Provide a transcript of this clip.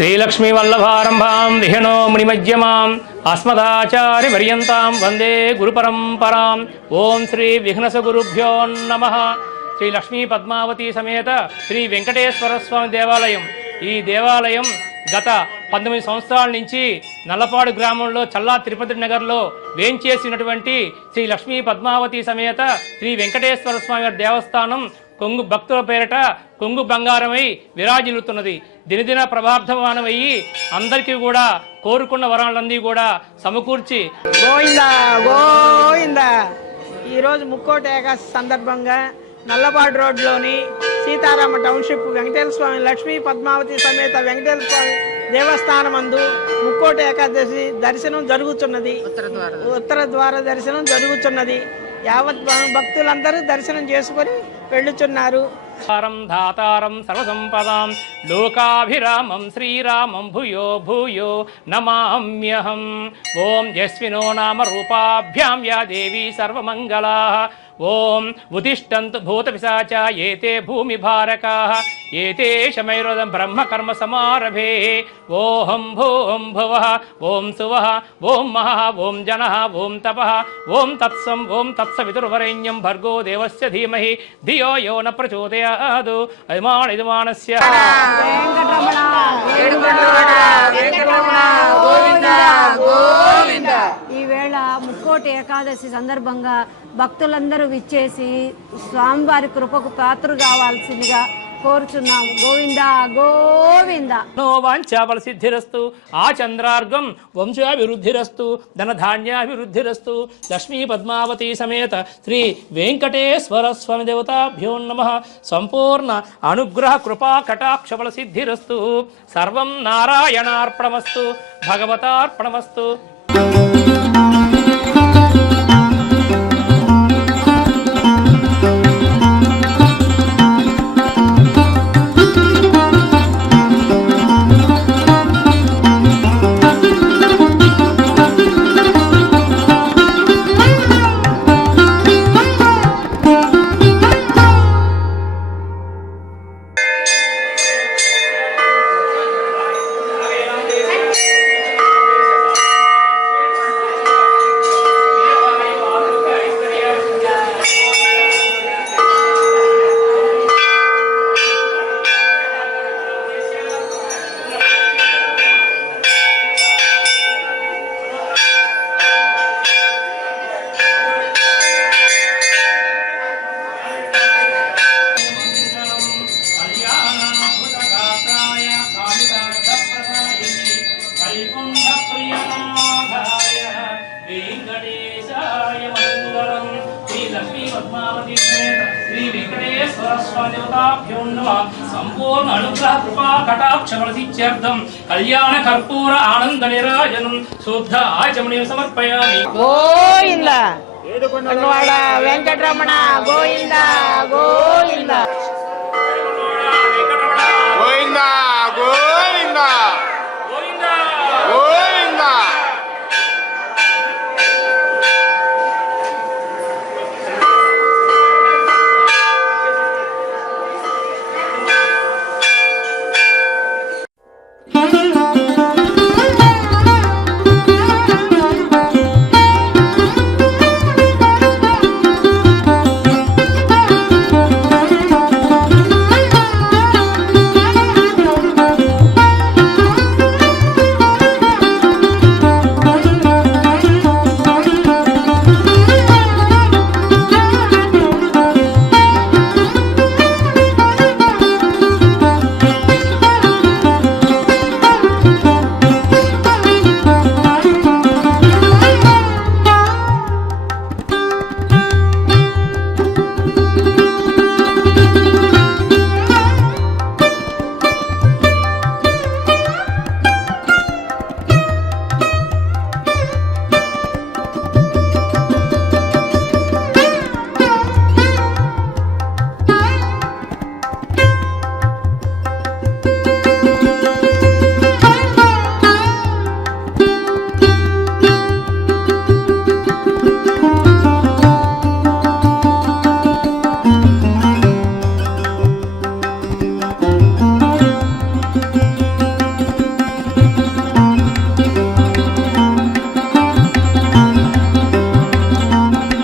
श्रीलक्ष्मीवल्लभारम्भां विहनो मुनिमध्यमाम् अस्मदाचार्यपर्यन्तां वन्दे गुरुपरम्पराम्। ओं श्री विघ्नसगुरुभ्यो नमः। శ్రీ లక్ష్మీ పద్మావతి సమేత శ్రీ వెంకటేశ్వర స్వామి దేవాలయం. ఈ దేవాలయం గత 19 సంవత్సరాల నుంచి నల్లపాడు గ్రామంలో చల్లా తిరుపతి నగర్లో వేంచేసినటువంటి శ్రీ లక్ష్మీ పద్మావతి సమేత శ్రీ వెంకటేశ్వర స్వామి దేవస్థానం కొంగు భక్తుల పేరట కొంగు బంగారమై విరాజిల్లుతున్నది. దినదిన ప్రభాబ్ధమానమయ్యి అందరికీ కూడా కోరుకున్న వరాలన్నీ కూడా సమకూర్చి గోవిందా గోవిందా. ఈరోజు ముక్కోటి ఏకాదశి సందర్భంగా నల్లపాడు రోడ్లోని సీతారామ టౌన్షిప్ వెంకటేశ్వర స్వామి లక్ష్మీ పద్మావతి సమేత వెంకటేశ్వర స్వామి దేవస్థానం అందు ముక్కోటి ఏకాదశి దర్శనం జరుగుతున్నది. ఉత్తర ద్వార దర్శనం జరుగుతున్నది. యావత్ భక్తులందరూ దర్శనం చేసుకొని వెళ్ళుచున్నారు. ధాతారం సర్వసంపదాం లోకాభిరామం శ్రీరామం భూయో భూయో నమామ్యహం. ఓం యస్మినో నామ రూపాభ్యాం యా దేవీ సర్వమంగళా. ఓం ఉతిష్టంతు భూతపిశాచ ఏతే భూమి భారకాః ఏతే శమైరోదం బ్రహ్మకర్మ సమారభే. ఓం భూం భువః ఓం సువః ఓం మహః ఓం జనః ఓం తపః ఓం తత్సం ఓం తత్సవితుర్వరేణ్యం భర్గో దేవస్య ధీమహి ధియో యో న ప్రచోదయాత్. యజమానస్య ఈవేళ ముక్కోటి ఏకాదశి సందర్భంగా భక్తులందరూ విచ్చేసి స్వామివారి కృపకు పాత్ర కావాల్సిందిగా కోరుచున్నాము. గోవిందా గోవింద. వాంఛాఫల సిద్ధిరస్తు ఆచంద్రార్గం వంశాభివృద్ధిరస్తు ధనధాన్యాభివృద్ధిరస్తు. లక్ష్మీ పద్మావతి సమేత శ్రీ వెంకటేశ్వర స్వామి దేవతాభ్యో నమః. సంపూర్ణ అనుగ్రహ కృపా కటాక్షఫల సిద్ధిరస్తు. సర్వం నారాయణార్పణమస్తు భగవతార్పణమస్తు. సంపూర్ణ అనుగ్రహ కృపా కటాక్షమలసిత్యర్థం కళ్యాణ కర్పూర ఆనంద నిరాజనం శుద్ధ ఆచమనీయం సమర్పయామి. గోవిందా వెంకటరమణ గోవిందా గోవిందా.